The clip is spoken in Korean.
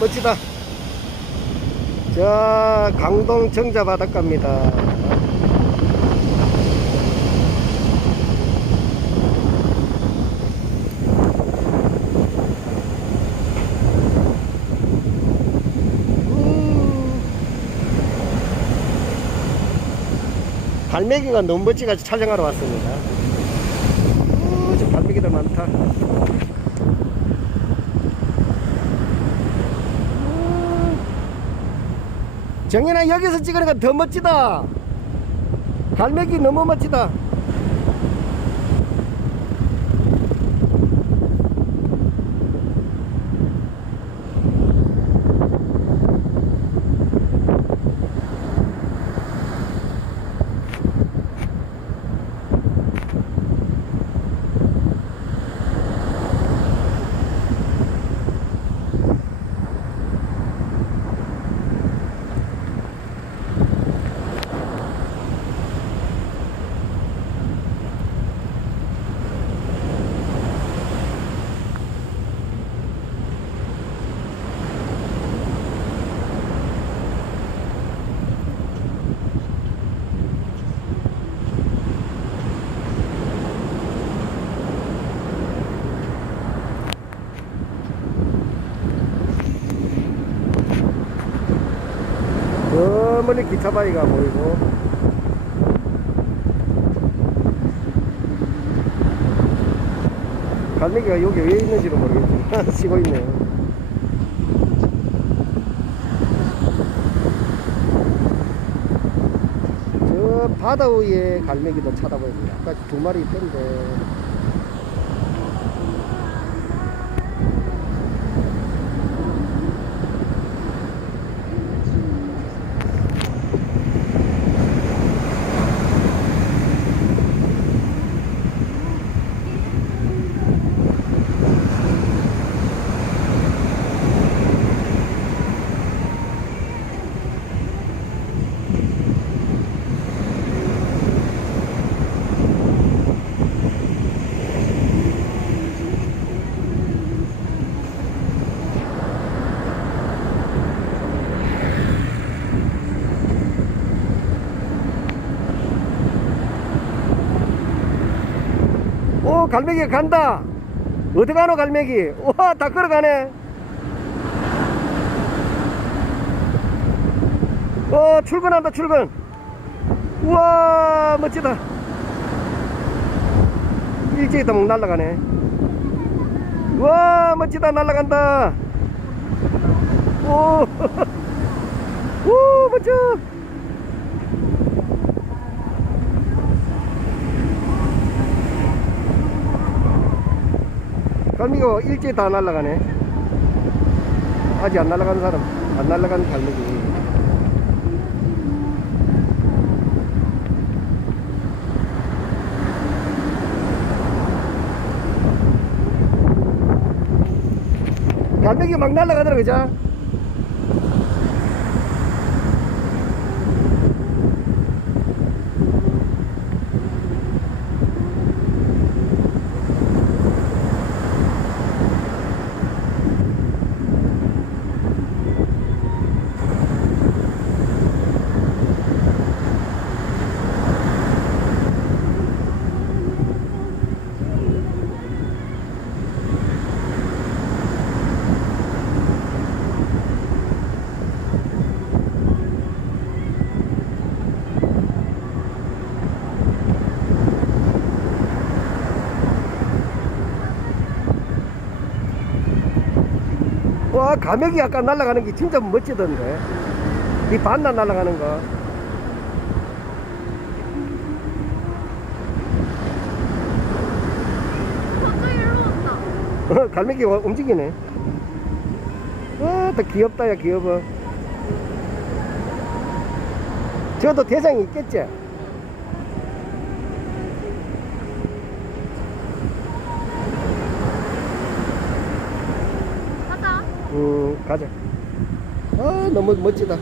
멋지다. 자, 강동 정자 바닷가입니다. 갈매기가 너무 멋지게 촬영하러 왔습니다. 저 갈매기들 많다. 정인아, 여기서 찍으니까 더 멋지다. 갈매기 너무 멋지다. 저 멀리 기차바위가 보이고, 갈매기가 여기 왜 있는지도 모르겠지만 쉬고 있네요. 저 바다 위에 갈매기도 쳐다보입니다. 아까 두 마리 있던데. 오, 갈매기가 간다. 어디 가노 갈매기? 우와, 다 걸어가네. 출근한다 출근. 우와, 멋지다. 일찍 막 날아가네. 우와, 멋지다. 날아간다. 오, 오, 멋져. 갈매기가 일제히 다 날아가네. 아직 안 날아가는 사람, 안 날아가는 갈매기. 갈매기 막 날아가더라, 그죠? 와, 가맥이 아까 날아가는 게 진짜 멋지던데. 이 반나 날아가는 거. 갑자기 일로 왔다. 갈매기 움직이네. 와, 더 귀엽다, 야, 귀여워. 저도 대상이 있겠지? 가자. 가자. 아, 너무 멋지다.